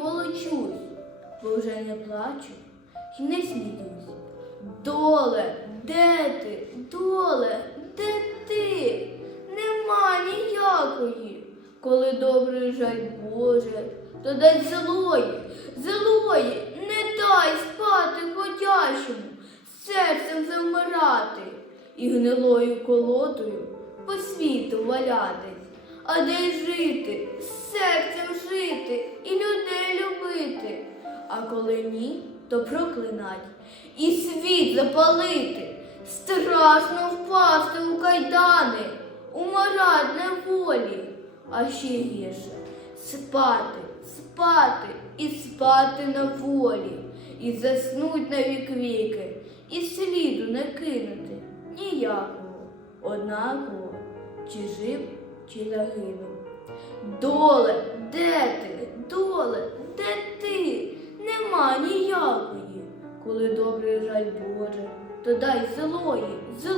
волочусь, бо вже не плачу і не сміюсь. Доле, де ти, доле, де ти? Нема ніякої. Коли добрий жаль Боже, то дай злої, злої, не дай спати ходячому, серцем завмирати і гнилою колодою по світу валятись. А де й жити, серцем жити. А коли ні, то проклинать і світ запалити. Страшно впасти у кайдани, умирать неволі, а ще гірше спати, спати і спати на волі, і заснуть на вік віки, і сліду не кинути ніякого, однаково, чи жив, чи загинув. Доле, де ти, доле, де ти? Коли добрий жаль Боже, то дай злої, злої,